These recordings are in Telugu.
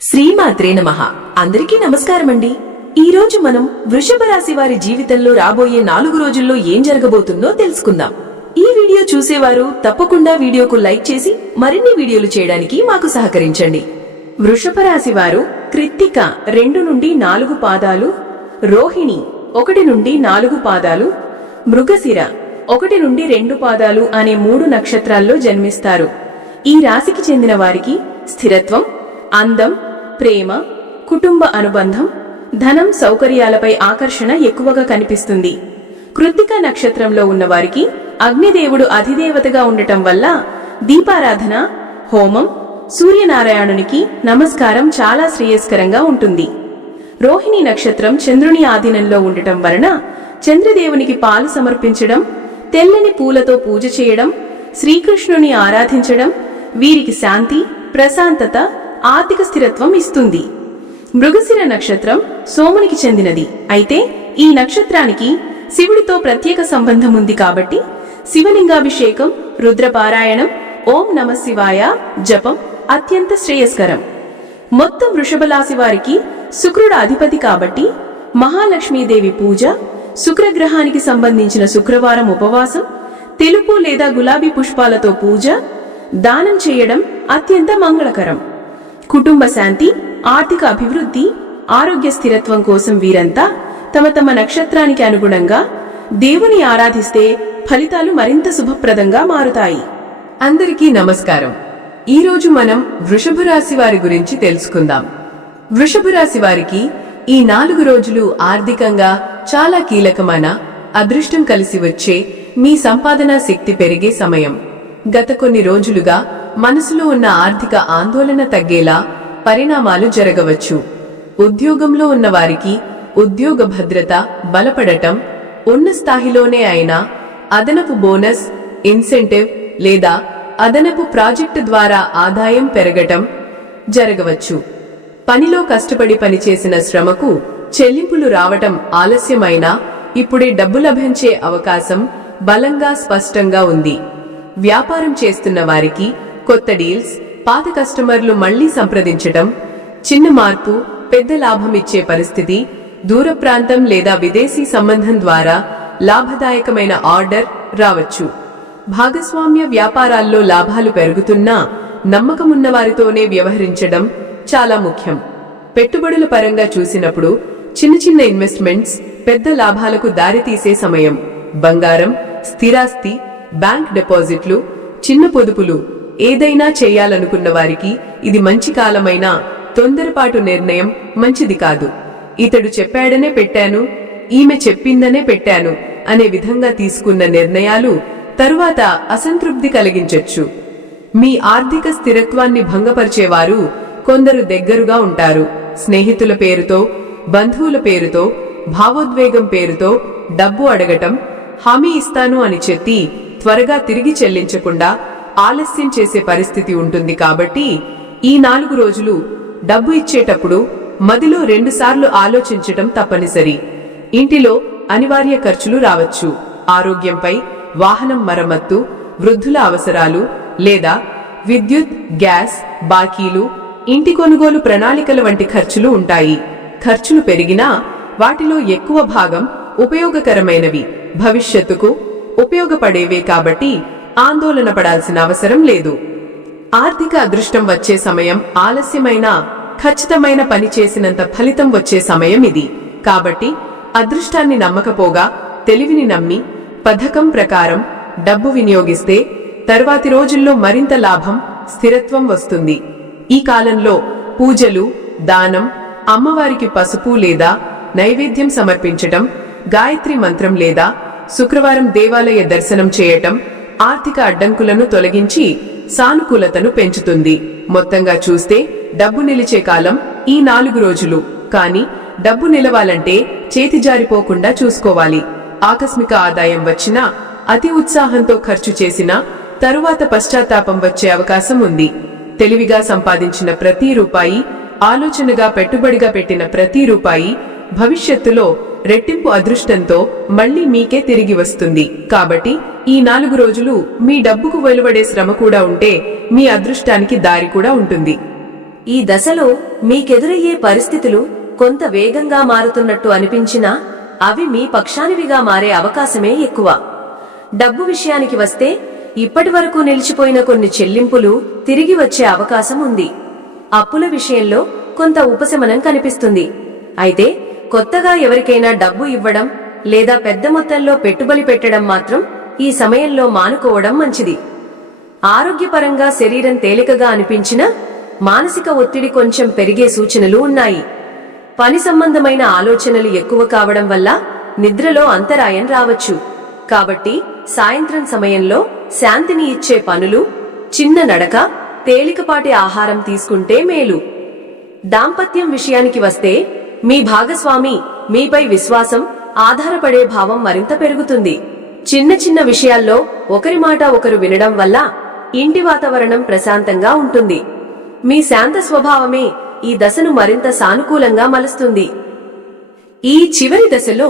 శ్రీమాత్రే నమః. అందరికీ నమస్కారమండి. ఈ రోజు మనం వృషభ రాశి వారి జీవితంలో రాబోయే 4 రోజుల్లో ఏం జరగబోతుందో తెలుసుకుందాం. ఈ వీడియో చూసేవారు తప్పకుండా వీడియోకు లైక్ చేసి మరిన్ని వీడియోలు చేయడానికి మాకు సహకరించండి. వృషభ రాశి వారు కృత్తిక 2 నుండి 4 పాదాలు, రోహిణి 1 నుండి 4 పాదాలు, మృగశిర 1 నుండి 2 పాదాలు అనే 3 నక్షత్రాల్లో జన్మిస్తారు. ఈ రాశికి చెందిన వారికి స్థిరత్వం, అందం, ప్రేమ, కుటుంబ అనుబంధం, ధనం, సౌకర్యాలపై ఆకర్షణ ఎక్కువగా కనిపిస్తుంది. కృత్తిక నక్షత్రంలో ఉన్నవారికి అగ్నిదేవుడు అధిదేవతగా ఉండటం వల్ల దీపారాధన, హోమం, సూర్యనారాయణునికి నమస్కారం చాలా శ్రేయస్కరంగా ఉంటుంది. రోహిణి నక్షత్రం చంద్రుని ఆధీనంలో ఉండటం వలన చంద్రదేవునికి పాలు సమర్పించడం, తెల్లని పూలతో పూజ చేయడం, శ్రీకృష్ణుని ఆరాధించడం వీరికి శాంతి, ప్రశాంతత, ఆర్థిక స్థిరత్వం ఇస్తుంది. మృగశిర నక్షత్రం సోమునికి చెందినది. అయితే ఈ నక్షత్రానికి శివుడితో ప్రత్యేక సంబంధం ఉంది కాబట్టి శివలింగాభిషేకం, రుద్రపారాయణం, ఓం నమ శివాయ జపం అత్యంత శ్రేయస్కరం. మొత్తం వృషభరాశి వారికి శుక్రుడు అధిపతి కాబట్టి మహాలక్ష్మీదేవి పూజ, శుక్రగ్రహానికి సంబంధించిన శుక్రవారం ఉపవాసం, తెలుపు లేదా గులాబీ పుష్పాలతో పూజ, దానం చేయడం అత్యంత మంగళకరం. కుటుంబ శాంతి, ఆర్థిక అభివృద్ధి, ఆరోగ్య స్థిరత్వం కోసం వీరంతా తమ తమ నక్షత్రానికి అనుగుణంగా దేవుని ఆరాధిస్తే ఫలితాలు మరింత శుభప్రదంగా మారుతాయి. అందరికీ నమస్కారం. ఈరోజు మనం వృషభ రాశి వారి గురించి తెలుసుకుందాం. వృషభ రాశి వారికి ఈ 4 రోజులు ఆర్థికంగా చాలా కీలకమైన, అదృష్టం కలిసి వచ్చే, మీ సంపాదనా శక్తి పెరిగే సమయం. గత కొన్ని రోజులుగా మనసులో ఉన్న ఆర్థిక ఆందోళన తగ్గేలా పరిణామాలు జరగవచ్చు. ఉద్యోగంలో ఉన్న వారికి ఉద్యోగ భద్రత బలపడటం, ఉన్న స్థాయిలోనే అయినా అదనపు బోనస్, ఇన్సెంటివ్ లేదా అదనపు ప్రాజెక్టు ద్వారా ఆదాయం పెరగటం జరగవచ్చు. పనిలో కష్టపడి పనిచేసిన శ్రమకు చెల్లింపులు రావటం ఆలస్యమైనా ఇప్పుడే డబ్బు లభించే అవకాశం బలంగా స్పష్టంగా ఉంది. వ్యాపారం చేస్తున్న వారికి కొత్త డీల్స్, పాత కస్టమర్లు మళ్లీ సంప్రదించటం, చిన్న మార్పు పెద్ద లాభం ఇచ్చే పరిస్థితి, దూర ప్రాంతం లేదా విదేశీ సంబంధం ద్వారా లాభదాయకమైన ఆర్డర్ రావచ్చు. భాగస్వామ్య వ్యాపారాల్లో లాభాలు పెరుగుతున్నా నమ్మకమున్న వారితోనే వ్యవహరించడం చాలా ముఖ్యం. పెట్టుబడుల పరంగా చూసినప్పుడు చిన్న చిన్న ఇన్వెస్ట్మెంట్స్ పెద్ద లాభాలకు దారితీసే సమయం. బంగారం, స్థిరాస్తి, బ్యాంక్ డిపాజిట్లు, చిన్న పొదుపులు ఏదైనా చేయాలనుకున్న వారికి ఇది మంచి కాలమైనా తొందరపాటు నిర్ణయం మంచిది కాదు. ఇతడు చెప్పాడనే పెట్టాను, ఈమె చెప్పిందనే పెట్టాను అనే విధంగా తీసుకున్న నిర్ణయాలు తరువాత అసంతృప్తి కలిగించొచ్చు. మీ ఆర్థిక స్థిరత్వాన్ని భంగపరిచేవారు కొందరు దగ్గరుగా ఉంటారు. స్నేహితుల పేరుతో, బంధువుల పేరుతో, భావోద్వేగం పేరుతో డబ్బు అడగటం, హామీ ఇస్తాను అని చెప్పి త్వరగా తిరిగి చెల్లించకుండా ఆలస్యం చేసే పరిస్థితి ఉంటుంది. కాబట్టి ఈ 4 రోజులు డబ్బు ఇచ్చేటప్పుడు మదిలో 2 సార్లు ఆలోచించటం తప్పనిసరి. ఇంటిలో అనివార్య ఖర్చులు రావచ్చు. ఆరోగ్యంపై, వాహనం మరమ్మత్తు, వృద్ధుల అవసరాలు లేదా విద్యుత్, గ్యాస్ బాకీలు, ఇంటి కొనుగోలు ప్రణాళికల వంటి ఖర్చులు ఉంటాయి. ఖర్చులు పెరిగినా వాటిలో ఎక్కువ భాగం ఉపయోగకరమైనవి, భవిష్యత్తుకు ఉపయోగపడేవే కాబట్టి ఆందోళన పడాల్సిన అవసరం లేదు. ఆర్థిక అదృష్టం వచ్చే సమయం ఆలస్యమైనా ఖచ్చితమైన పని చేసినంత ఫలితం వచ్చే సమయం ఇది. కాబట్టి అదృష్టాన్ని నమ్మకపోగా తెలివిని నమ్మి పథకం ప్రకారం డబ్బు వినియోగిస్తే తర్వాతి రోజుల్లో మరింత లాభం, స్థిరత్వం వస్తుంది. ఈ కాలంలో పూజలు, దానం, అమ్మవారికి పసుపు లేదా నైవేద్యం సమర్పించటం, గాయత్రి మంత్రం లేదా శుక్రవారం దేవాలయ దర్శనం చేయటం ఆర్థిక అడ్డంకులను తొలగించి సానుకూలతను పెంచుతుంది. మొత్తంగా చూస్తే డబ్బు నిలిచే కాలం ఈ 4 రోజులు. కానీ డబ్బు నిలవాలంటే చేతి జారిపోకుండా చూసుకోవాలి. ఆకస్మిక ఆదాయం వచ్చినా అతి ఉత్సాహంతో ఖర్చు చేసినా తరువాత పశ్చాత్తాపం వచ్చే అవకాశం ఉంది. తెలివిగా సంపాదించిన ప్రతి రూపాయి, ఆలోచనగా పెట్టుబడిగా పెట్టిన ప్రతి రూపాయి భవిష్యత్తులో రెట్టింపు అదృష్టంతో మళ్లీ మీకే తిరిగి వస్తుంది. కాబట్టి ఈ 4 రోజులు మీ డబ్బుకు వెలువడే శ్రమ కూడా ఉంటే మీ అదృష్టానికి దారి కూడా ఉంటుంది. ఈ దశలో మీకెదురయ్యే పరిస్థితులు కొంత వేగంగా మారుతున్నట్టు అనిపించినా అవి మీ పక్షానివిగా మారే అవకాశమే ఎక్కువ. డబ్బు విషయానికి వస్తే ఇప్పటివరకు నిలిచిపోయిన కొన్ని చెల్లింపులు తిరిగి వచ్చే అవకాశం ఉంది. అప్పుల విషయంలో కొంత ఉపశమనం కనిపిస్తుంది. అయితే కొత్తగా ఎవరికైనా డబ్బు ఇవ్వడం లేదా పెద్ద మొత్తంలో పెట్టుబడి పెట్టడం మాత్రం ఈ సమయంలో మానుకోవడం మంచిది. ఆరోగ్యపరంగా శరీరం తేలికగా అనిపించినా మానసిక ఒత్తిడి కొంచెం పెరిగే సూచనలు ఉన్నాయి. పని సంబంధమైన ఆలోచనలు ఎక్కువ కావడం వల్ల నిద్రలో అంతరాయం రావచ్చు. కాబట్టి సాయంత్రం సమయంలో శాంతిని ఇచ్చే పనులు, చిన్న నడక, తేలికపాటి ఆహారం తీసుకుంటే మేలు. దాంపత్యం విషయానికి వస్తే మీ భాగస్వామి మీపై విశ్వాసం, ఆధారపడే భావం మరింత పెరుగుతుంది. చిన్న చిన్న విషయాల్లో ఒకరి మాట ఒకరు వినడం వల్ల ఇంటి వాతావరణం ప్రశాంతంగా ఉంటుంది. మీ శాంత స్వభావమే ఈ దశను మరింత సానుకూలంగా మలుస్తుంది. ఈ చివరి దశలో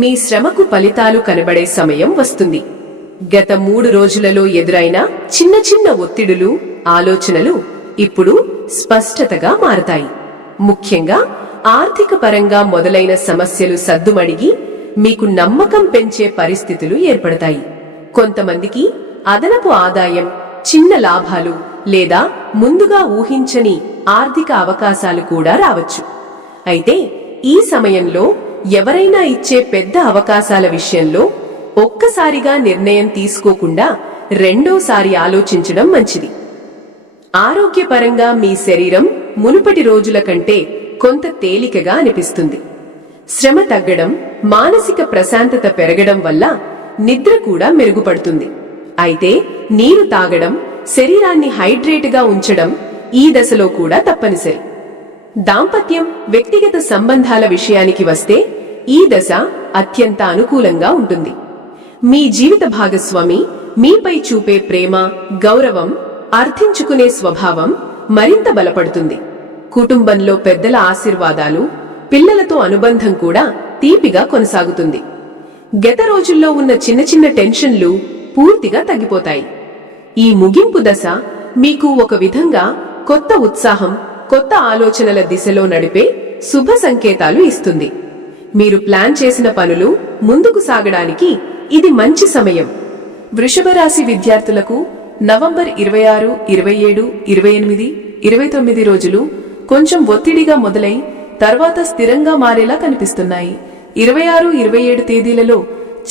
మీ శ్రమకు ఫలితాలు కనబడే సమయం వస్తుంది. గత 3 రోజులలో ఎదురైన చిన్న చిన్న ఒత్తిడులు, ఆలోచనలు ఇప్పుడు స్పష్టతగా మారతాయి. ముఖ్యంగా ఆర్థిక పరంగా మొదలైన సమస్యలు సద్దుమణిగి మీకు నమ్మకం పెంచే పరిస్థితులు ఏర్పడతాయి. కొంతమందికి అదనపు ఆదాయం, చిన్న లాభాలు లేదా ముందుగా ఊహించని ఆర్థిక అవకాశాలు కూడా రావచ్చు. అయితే ఈ సమయంలో ఎవరైనా ఇచ్చే పెద్ద అవకాశాల విషయంలో ఒక్కసారిగా నిర్ణయం తీసుకోకుండా రెండోసారి ఆలోచించడం మంచిది. ఆరోగ్యపరంగా మీ శరీరం మునుపటి రోజుల కంటే కొంత తేలికగా అనిపిస్తుంది. శ్రమ తగ్గడం, మానసిక ప్రశాంతత పెరగడం వల్ల నిద్ర కూడా మెరుగుపడుతుంది. అయితే నీరు తాగడం, శరీరాన్ని హైడ్రేట్గా ఉంచడం ఈ దశలో కూడా తప్పనిసరి. దాంపత్యం, వ్యక్తిగత సంబంధాల విషయానికి వస్తే ఈ దశ అత్యంత అనుకూలంగా ఉంటుంది. మీ జీవిత భాగస్వామి మీపై చూపే ప్రేమ, గౌరవం, అర్థించుకునే స్వభావం మరింత బలపడుతుంది. కుటుంబంలో పెద్దల ఆశీర్వాదాలు, పిల్లలతో అనుబంధం కూడా తీపిగా కొనసాగుతుంది. గత రోజుల్లో ఉన్న చిన్న చిన్న టెన్షన్లు పూర్తిగా తగ్గిపోతాయి. ఈ ముగింపు దశ మీకు ఒక విధంగా కొత్త ఉత్సాహం, కొత్త ఆలోచనల దిశలో నడిపే శుభ సంకేతాలు ఇస్తుంది. మీరు ప్లాన్ చేసిన పనులు ముందుకు సాగడానికి ఇది మంచి సమయం. వృషభ రాశి విద్యార్థులకు నవంబర్ 26, 27, 28, 29 రోజులు కొంచెం ఒత్తిడిగా మొదలై తర్వాత స్థిరంగా మారేలా కనిపిస్తున్నాయి. 26, 27 తేదీలలో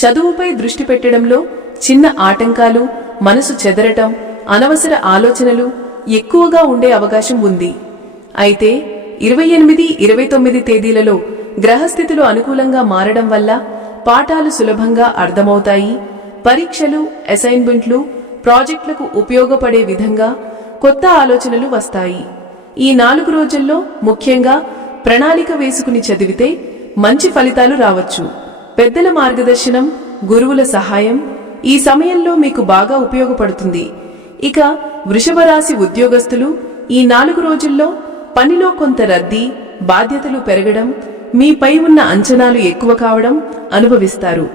చదువుపై దృష్టి పెట్టడంలో చిన్న ఆటంకాలు, మనసు చెదరటం, అనవసర ఆలోచనలు ఎక్కువగా ఉండే అవకాశం ఉంది. అయితే 28, 29 తేదీలలో గ్రహస్థితులు అనుకూలంగా మారడం వల్ల పాఠాలు సులభంగా అర్థమవుతాయి. పరీక్షలు, అసైన్మెంట్లు, ప్రాజెక్టులకు ఉపయోగపడే విధంగా కొత్త ఆలోచనలు వస్తాయి. ఈ 4 రోజుల్లో ముఖ్యంగా ప్రణాళిక వేసుకుని చదివితే మంచి ఫలితాలు రావచ్చు. పెద్దల మార్గదర్శనం, గురువుల సహాయం ఈ సమయంలో మీకు బాగా ఉపయోగపడుతుంది. ఇక వృషభ రాశి ఉద్యోగస్తులు ఈ 4 రోజుల్లో పనిలో కొంత రద్దీ, బాధ్యతలు పెరగడం, మీపై ఉన్న అంచనాలు ఎక్కువ కావడం అనుభవిస్తారు.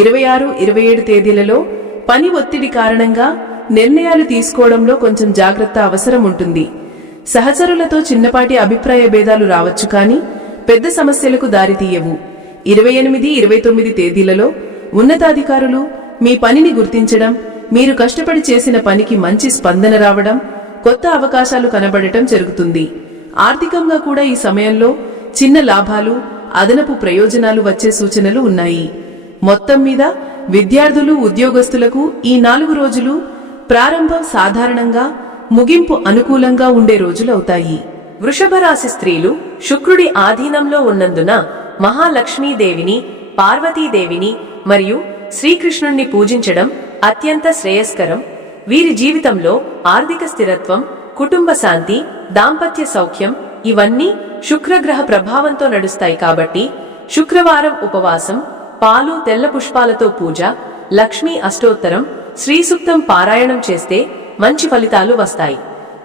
26, 27 తేదీలలో పని ఒత్తిడి కారణంగా నిర్ణయాలు తీసుకోవడంలో కొంచెం జాగ్రత్త అవసరం ఉంటుంది. సహచరులతో చిన్నపాటి అభిప్రాయ భేదాలు రావచ్చు, కానీ పెద్ద సమస్యలకు దారితీయవు. 28, 29 తేదీలలో ఉన్నతాధికారులు మీ పనిని గుర్తించడం, మీరు కష్టపడి చేసిన పనికి మంచి స్పందన రావడం, కొత్త అవకాశాలు కనబడటం జరుగుతుంది. ఆర్థికంగా కూడా ఈ సమయంలో చిన్న లాభాలు, అదనపు ప్రయోజనాలు వచ్చే సూచనలు ఉన్నాయి. మొత్తం మీద విద్యార్థులు, ఉద్యోగస్తులకు ఈ 4 రోజులు ప్రారంభం సాధారణంగా, ముగింపు అనుకూలంగా ఉండే రోజులవుతాయి. వృషభ రాశి స్త్రీలు శుక్రుడి ఆధీనంలో ఉన్నందున మహాలక్ష్మీదేవిని, పార్వతీదేవిని మరియు శ్రీకృష్ణుణ్ణి పూజించడం అత్యంత శ్రేయస్కరం. వీరి జీవితంలో ఆర్థిక స్థిరత్వం, కుటుంబ శాంతి, దాంపత్య సౌఖ్యం ఇవన్నీ శుక్రగ్రహ ప్రభావంతో నడుస్తాయి. కాబట్టి శుక్రవారం ఉపవాసం, పాలు, తెల్ల పుష్పాలతో పూజ, లక్ష్మీ అష్టోత్తరం, శ్రీసూక్తం పారాయణం చేస్తే మంచి ఫలితాలు వస్తాయి.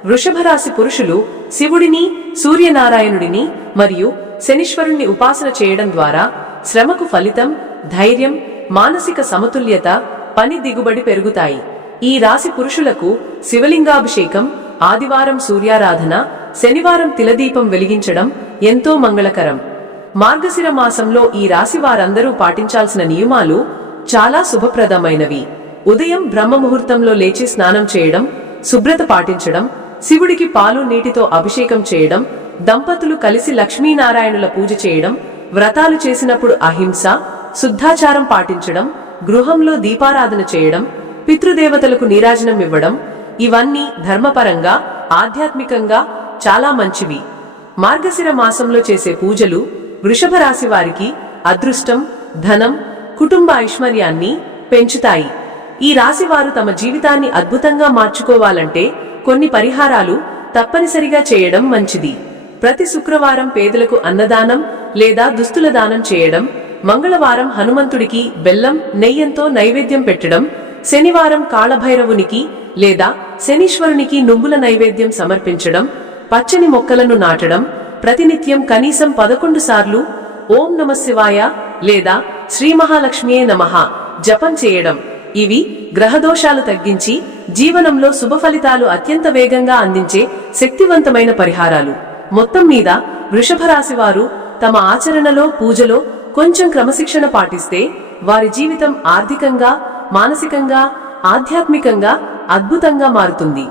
వృషభ రాశి పురుషులు శివుడిని, సూర్యనారాయణుడిని మరియు శనీశ్వరుణ్ణి ఉపాసన చేయడం ద్వారా శ్రమకు ఫలితం, ధైర్యం, మానసిక సమతుల్యత, పని దిగుబడి పెరుగుతాయి. ఈ రాశి పురుషులకు శివలింగాభిషేకం, ఆదివారం సూర్యారాధన, శనివారం తిలదీపం వెలిగించడం ఎంతో మంగళకరం. మార్గశిర మాసంలో ఈ రాశి వారందరూ పాటించాల్సిన నియమాలు చాలా శుభప్రదమైనవి. ఉదయం బ్రహ్మముహూర్తంలో లేచి స్నానం చేయడం, శుభ్రత పాటించడం, శివుడికి పాలు నీటితో అభిషేకం చేయడం, దంపతులు కలిసి లక్ష్మీనారాయణుల పూజ చేయడం, వ్రతాలు చేసినప్పుడు అహింస, శుద్ధాచారం పాటించడం, గృహంలో దీపారాధన చేయడం, పితృదేవతలకు నీరాజనం ఇవ్వడం, ఇవన్నీ ధర్మపరంగా ఆధ్యాత్మికంగా చాలా మంచివి. మార్గశిర మాసంలో చేసే పూజలు వృషభ రాశి వారికి అదృష్టం, ధనం, కుటుంబ ఐశ్వర్యాన్ని పెంచుతాయి. ఈ రాశి వారు తమ జీవితాన్ని అద్భుతంగా మార్చుకోవాలంటే కొన్ని పరిహారాలు తప్పనిసరిగా చేయడం మంచిది. ప్రతి శుక్రవారం పేదలకు అన్నదానం లేదా దుస్తుల దానం చేయడం, మంగళవారం హనుమంతుడికి బెల్లం నెయ్యంతో నైవేద్యం పెట్టడం, శనివారం కాళభైరవునికి లేదా శనీశ్వరునికి నువ్వుల నైవేద్యం సమర్పించడం, పచ్చని మొక్కలను నాటడం, ప్రతినిత్యం కనీసం 11 సార్లు ఓం నమఃశివాయ లేదా శ్రీ మహాలక్ష్మియే నమః జపం చేయడం, ఇవి గ్రహదోషాలు తగ్గించి జీవనంలో శుభ ఫలితాలు అత్యంత వేగంగా అందించే శక్తివంతమైన పరిహారాలు. మొత్తం మీద వృషభ రాశి వారు తమ ఆచరణలో, పూజలో కొంచెం క్రమశిక్షణ పాటిస్తే వారి జీవితం ఆర్థికంగా, మానసికంగా, ఆధ్యాత్మికంగా అద్భుతంగా మారుతుంది.